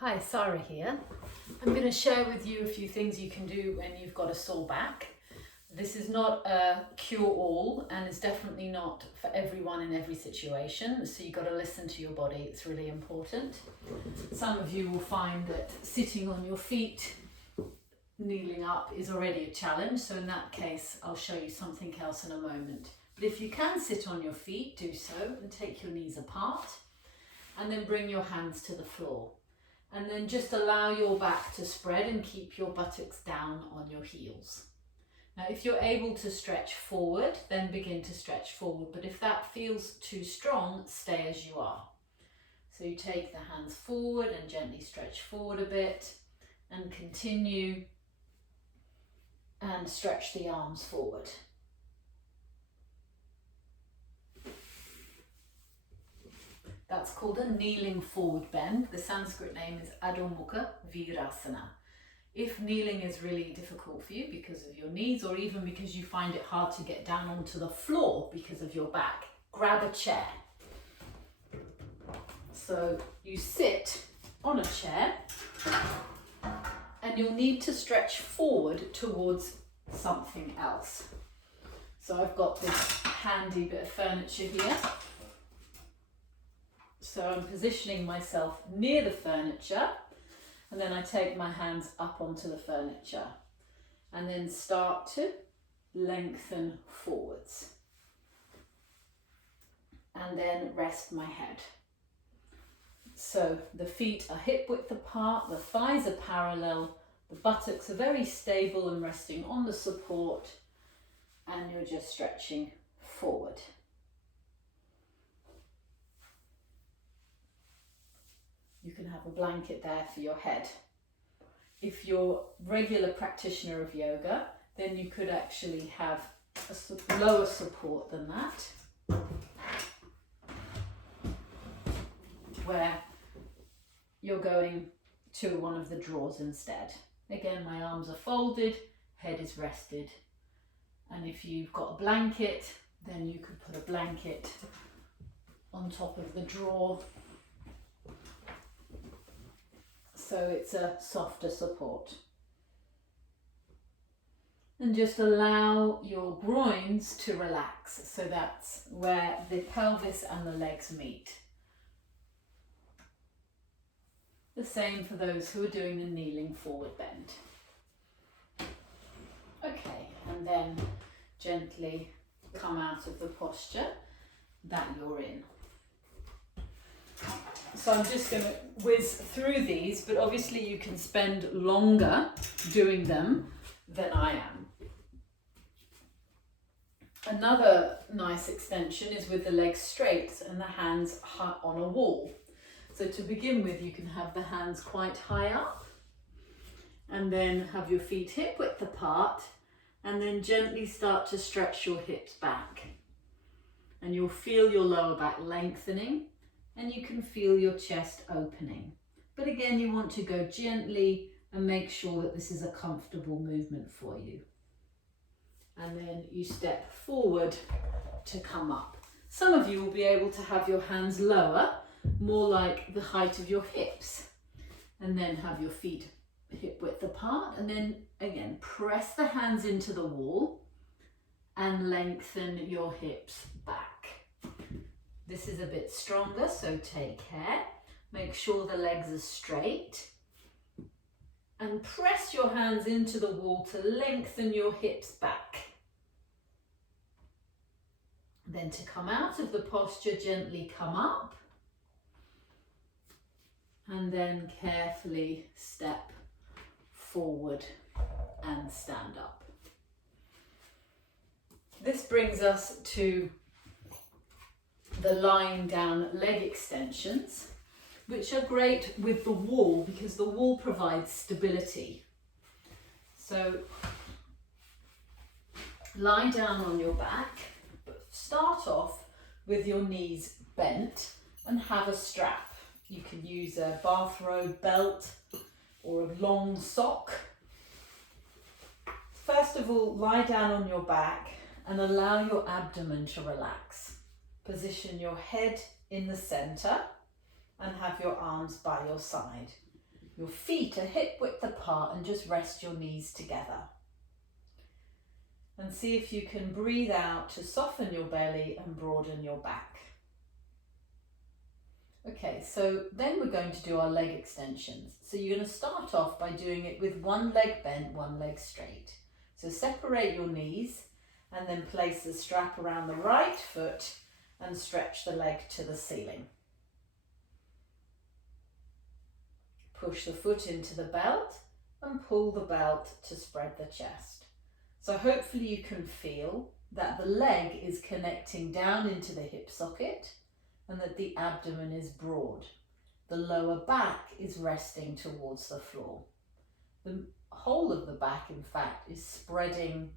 Hi, Sarah here. I'm going to share with you a few things you can do when you've got a sore back. This is not a cure-all and it's definitely not for everyone in every situation, so you've got to listen to your body, it's really important. Some of you will find that sitting on your feet, kneeling up is already a challenge, so in that case I'll show you something else in a moment. But if you can sit on your feet, do so and take your knees apart and then bring your hands to the floor. And then just allow your back to spread and keep your buttocks down on your heels. Now, if you're able to stretch forward, then begin to stretch forward. But if that feels too strong, stay as you are. So you take the hands forward and gently stretch forward a bit and continue and stretch the arms forward. That's called a kneeling forward bend. The Sanskrit name is Adho Mukha Virasana. If kneeling is really difficult for you because of your knees, or even because you find it hard to get down onto the floor because of your back, grab a chair. So you sit on a chair and you'll need to stretch forward towards something else. So I've got this handy bit of furniture here. So I'm positioning myself near the furniture and then I take my hands up onto the furniture and then start to lengthen forwards and then rest my head. So the feet are hip width apart, the thighs are parallel, the buttocks are very stable and resting on the support, and you're just stretching forward. You can have a blanket there for your head. If you're a regular practitioner of yoga, then you could actually have a lower support than that, where you're going to one of the drawers instead. Again, my arms are folded, head is rested. And if you've got a blanket, then you could put a blanket on top of the drawer, so it's a softer support. And just allow your groins to relax. So that's where the pelvis and the legs meet. The same for those who are doing the kneeling forward bend. Okay, and then gently come out of the posture that you're in. So I'm just going to whiz through these, but obviously you can spend longer doing them than I am. Another nice extension is with the legs straight and the hands on a wall. So to begin with, you can have the hands quite high up and then have your feet hip width apart and then gently start to stretch your hips back. And you'll feel your lower back lengthening and you can feel your chest opening. But again, you want to go gently and make sure that this is a comfortable movement for you. And then you step forward to come up. Some of you will be able to have your hands lower, more like the height of your hips. And then have your feet hip width apart. And then again, press the hands into the wall and lengthen your hips back. This is a bit stronger, so take care. Make sure the legs are straight. And press your hands into the wall to lengthen your hips back. Then to come out of the posture, gently come up. And then carefully step forward and stand up. This brings us to the lying down leg extensions, which are great with the wall because the wall provides stability. So lie down on your back, but start off with your knees bent and have a strap. You can use a bathrobe, belt, or a long sock. First of all, lie down on your back and allow your abdomen to relax. Position your head in the center and have your arms by your side. Your feet are hip width apart and just rest your knees together. And see if you can breathe out to soften your belly and broaden your back. Okay, so then we're going to do our leg extensions. So you're going to start off by doing it with one leg bent, one leg straight. So separate your knees and then place the strap around the right foot and stretch the leg to the ceiling. Push the foot into the belt and pull the belt to spread the chest. So hopefully you can feel that the leg is connecting down into the hip socket and that the abdomen is broad. The lower back is resting towards the floor. The whole of the back, in fact, is spreading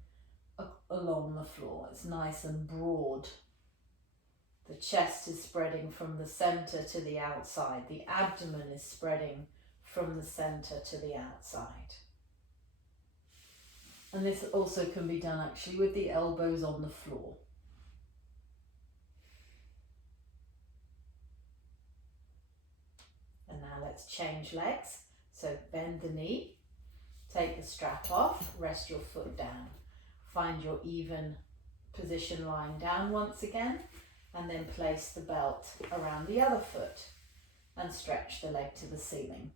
along the floor. It's nice and broad. The chest is spreading from the center to the outside. The abdomen is spreading from the center to the outside. And this also can be done actually with the elbows on the floor. And now let's change legs. So bend the knee, take the strap off, rest your foot down. Find your even position lying down once again, and then place the belt around the other foot and stretch the leg to the ceiling.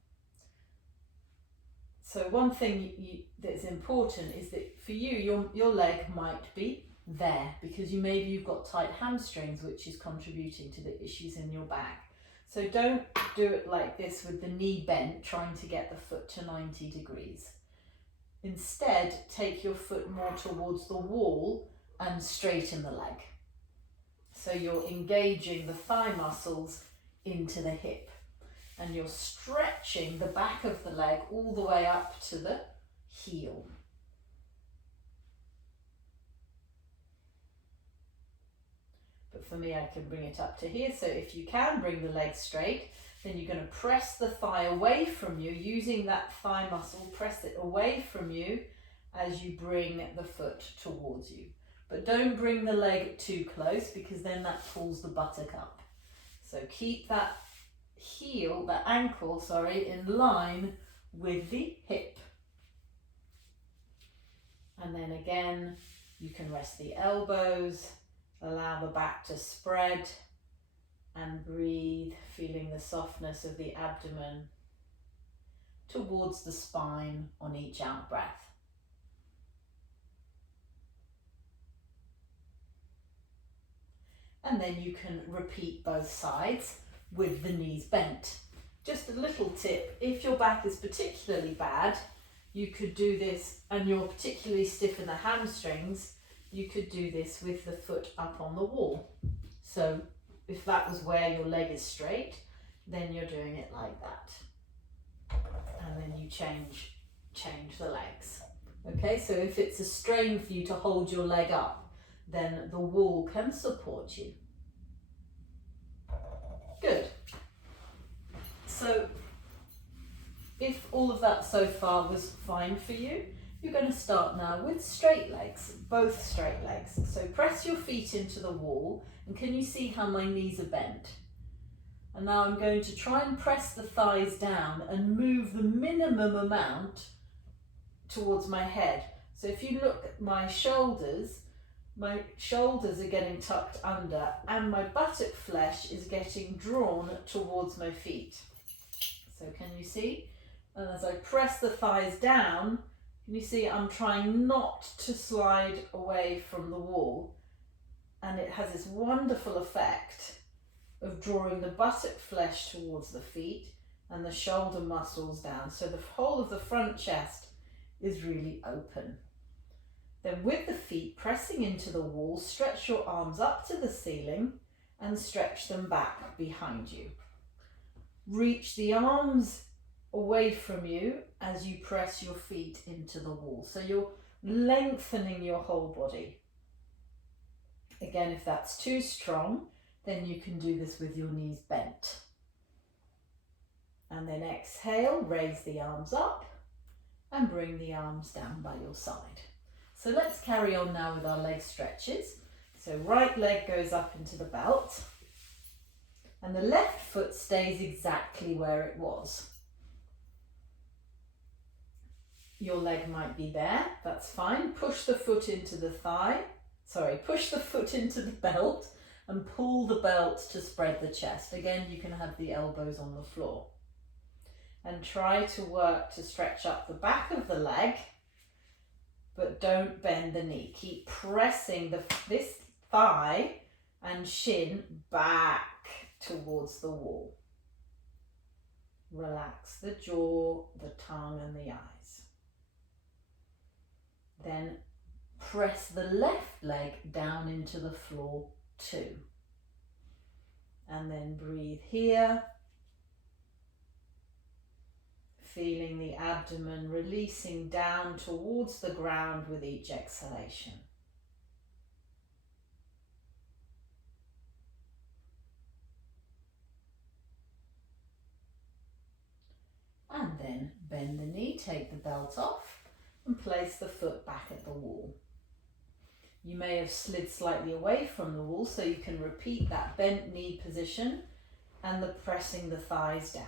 So one thing that's important is that for you, your leg might be there because maybe you've got tight hamstrings, which is contributing to the issues in your back. So don't do it like this with the knee bent, trying to get the foot to 90 degrees. Instead, take your foot more towards the wall and straighten the leg. So you're engaging the thigh muscles into the hip and you're stretching the back of the leg all the way up to the heel. But for me, I can bring it up to here. So if you can bring the leg straight, then you're going to press the thigh away from you, using that thigh muscle, press it away from you as you bring the foot towards you. But don't bring the leg too close because then that pulls the buttock up. So keep that ankle, in line with the hip. And then again, you can rest the elbows, allow the back to spread and breathe, feeling the softness of the abdomen towards the spine on each out breath. And then you can repeat both sides with the knees bent. Just a little tip, if your back is particularly bad, you could do this, and you're particularly stiff in the hamstrings, you could do this with the foot up on the wall. So if that was where your leg is straight, then you're doing it like that. And then you change the legs. Okay, so if it's a strain for you to hold your leg up, then the wall can support you. Good. So if all of that so far was fine for you, you're going to start now with straight legs, both straight legs. So press your feet into the wall, and can you see how my knees are bent? And now I'm going to try and press the thighs down and move the minimum amount towards my head. So if you look at my shoulders are getting tucked under and my buttock flesh is getting drawn towards my feet. So can you see? And as I press the thighs down, can you see I'm trying not to slide away from the wall? And it has this wonderful effect of drawing the buttock flesh towards the feet and the shoulder muscles down. So the whole of the front chest is really open. Then with the feet pressing into the wall, stretch your arms up to the ceiling and stretch them back behind you. Reach the arms away from you as you press your feet into the wall. So you're lengthening your whole body. Again, if that's too strong, then you can do this with your knees bent. And then exhale, raise the arms up and bring the arms down by your side. So let's carry on now with our leg stretches. So right leg goes up into the belt and the left foot stays exactly where it was. your leg might be there, that's fine. Push the foot into the push the foot into the belt and pull the belt to spread the chest. Again, you can have the elbows on the floor. And try to work to stretch up the back of the leg, but don't bend the knee. Keep pressing this thigh and shin back towards the wall. Relax the jaw, the tongue and the eyes. Then press the left leg down into the floor too. And then breathe here. Feeling the abdomen releasing down towards the ground with each exhalation. And then bend the knee, take the belt off and place the foot back at the wall. You may have slid slightly away from the wall, so you can repeat that bent knee position and the pressing the thighs down.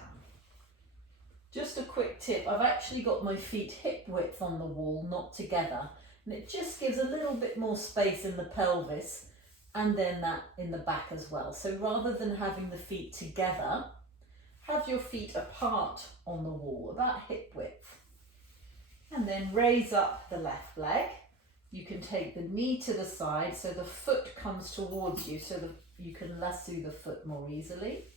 Just a quick tip, I've actually got my feet hip width on the wall, not together, and it just gives a little bit more space in the pelvis and then that in the back as well. So rather than having the feet together, have your feet apart on the wall, about hip width. And then raise up the left leg. You can take the knee to the side so the foot comes towards you so that you can lasso the foot more easily.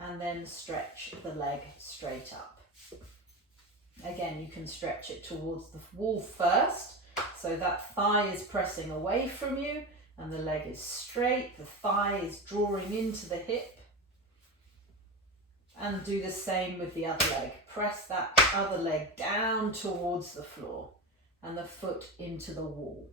And then stretch the leg straight up. Again, you can stretch it towards the wall first, so that thigh is pressing away from you and the leg is straight, the thigh is drawing into the hip. And do the same with the other leg. Press that other leg down towards the floor and the foot into the wall.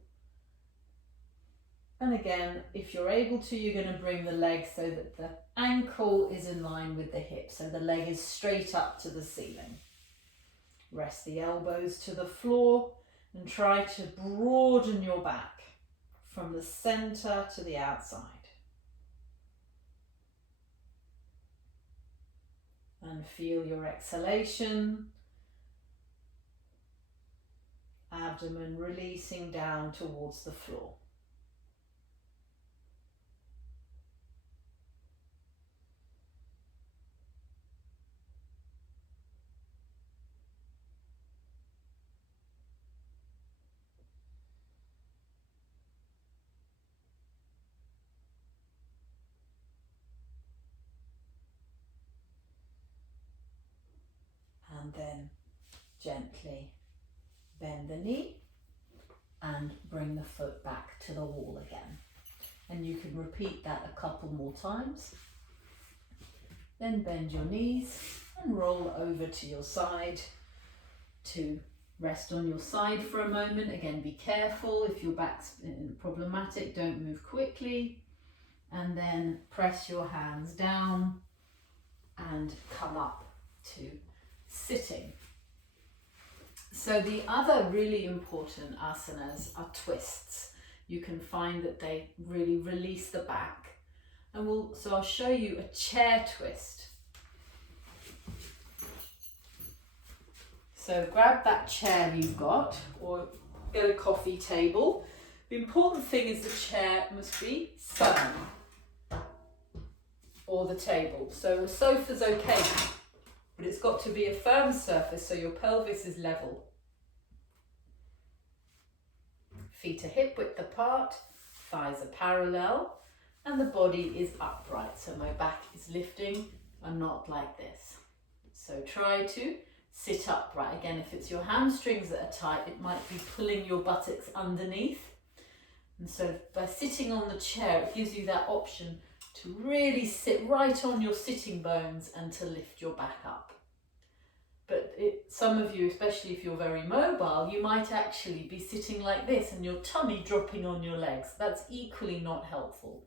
And again, if you're able to, you're going to bring the leg so that the ankle is in line with the hip, so the leg is straight up to the ceiling. Rest the elbows to the floor and try to broaden your back from the center to the outside. And feel your exhalation. Abdomen releasing down towards the floor. And then gently bend the knee and bring the foot back to the wall again. And you can repeat that a couple more times. Then bend your knees and roll over to your side to rest on your side for a moment. Again, be careful if your back's problematic, don't move quickly. And then press your hands down and come up to sitting. So the other really important asanas are twists. You can find that they really release the back. And so I'll show you a chair twist. So grab that chair you've got or get a coffee table. The important thing is the chair must be firm, or the table. So the sofa's okay, but it's got to be a firm surface so your pelvis is level. Feet are hip width apart, thighs are parallel, and the body is upright. So my back is lifting and not like this. So try to sit upright. Again, if it's your hamstrings that are tight, it might be pulling your buttocks underneath. And so by sitting on the chair, it gives you that option to really sit right on your sitting bones and to lift your back up. But some of you, especially if you're very mobile, you might actually be sitting like this and your tummy dropping on your legs. That's equally not helpful.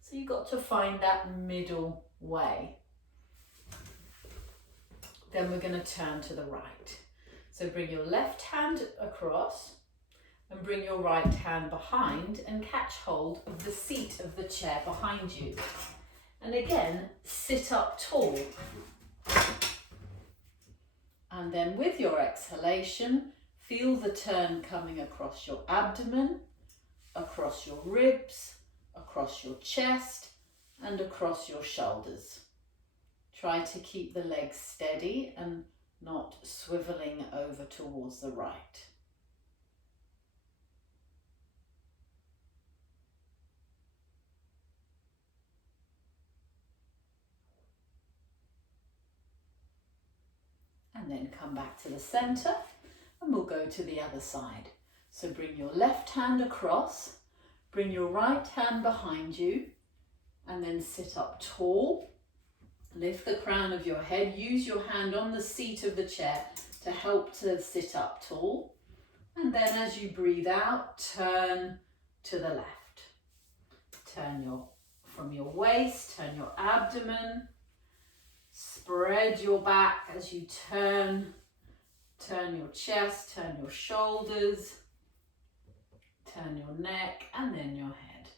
So you've got to find that middle way. Then we're going to turn to the right. So bring your left hand across and bring your right hand behind and catch hold of the seat of the chair behind you. And again, sit up tall. And then with your exhalation, feel the turn coming across your abdomen, across your ribs, across your chest, and across your shoulders. Try to keep the legs steady and not swiveling over towards the right. And then come back to the center and we'll go to the other side. So bring your left hand across, bring your right hand behind you, and then sit up tall. Lift the crown of your head, use your hand on the seat of the chair to help to sit up tall. And then as you breathe out, turn to the left. Turn from your waist, turn your abdomen, spread your back as you turn your chest, turn your shoulders, turn your neck, and then your head.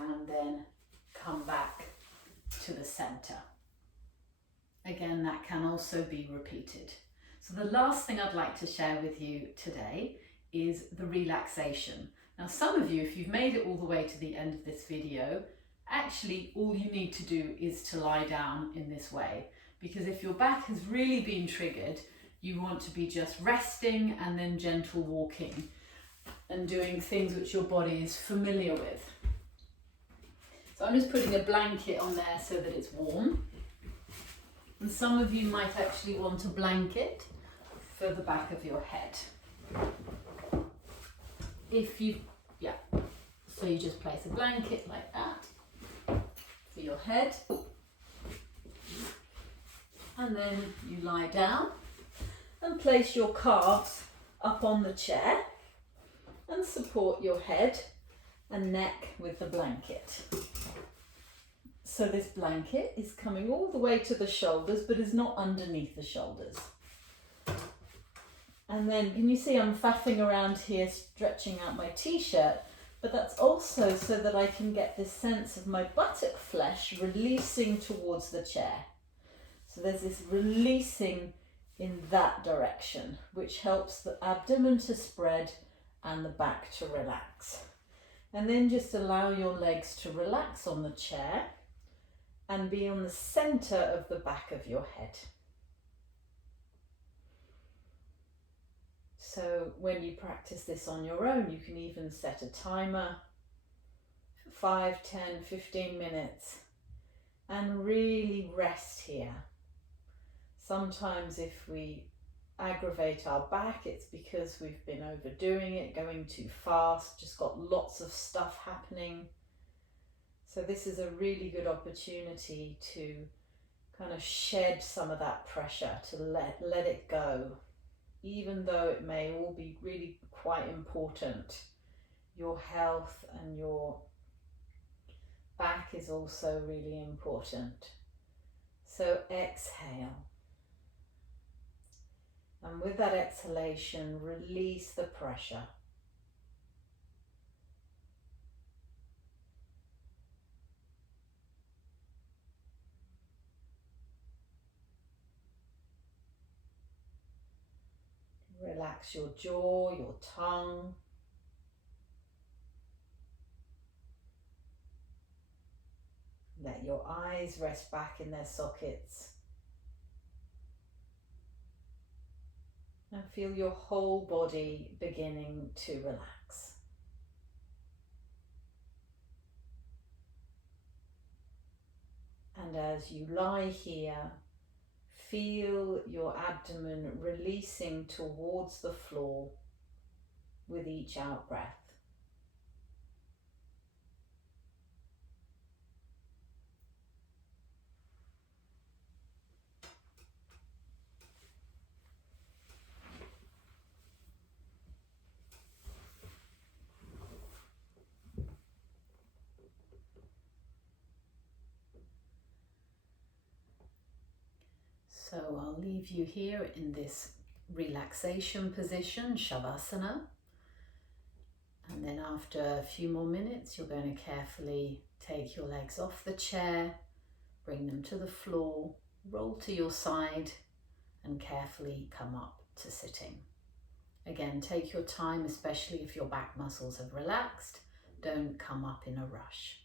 And then come back to the center. Again, that can also be repeated. So the last thing I'd like to share with you today is the relaxation. Now, some of you, if you've made it all the way to the end of this video, actually all you need to do is to lie down in this way, because if your back has really been triggered, you want to be just resting and then gentle walking and doing things which your body is familiar with. So I'm just putting a blanket on there so that it's warm. And some of you might actually want a blanket for the back of your head. So you just place a blanket like that for your head. And then you lie down and place your calves up on the chair and support your head and neck with the blanket. So this blanket is coming all the way to the shoulders, but is not underneath the shoulders. And then can you see I'm faffing around here, stretching out my t-shirt, but that's also so that I can get this sense of my buttock flesh releasing towards the chair. So there's this releasing in that direction, which helps the abdomen to spread and the back to relax. And then just allow your legs to relax on the chair and be on the center of the back of your head. So when you practice this on your own, you can even set a timer for 5, 10, 15 minutes and really rest here. Sometimes if we aggravate our back, it's because we've been overdoing it, going too fast, just got lots of stuff happening. So this is a really good opportunity to kind of shed some of that pressure, to let it go. Even though it may all be really quite important, your health and your back is also really important. So exhale. And with that exhalation, release the pressure. Relax your jaw, your tongue. Let your eyes rest back in their sockets. And feel your whole body beginning to relax. And as you lie here, feel your abdomen releasing towards the floor with each out breath. So I'll leave you here in this relaxation position, Shavasana. then after a few more minutes, you're going to carefully take your legs off the chair, bring them to the floor, roll to your side, and carefully come up to sitting. Again, take your time, especially if your back muscles have relaxed. Don't come up in a rush.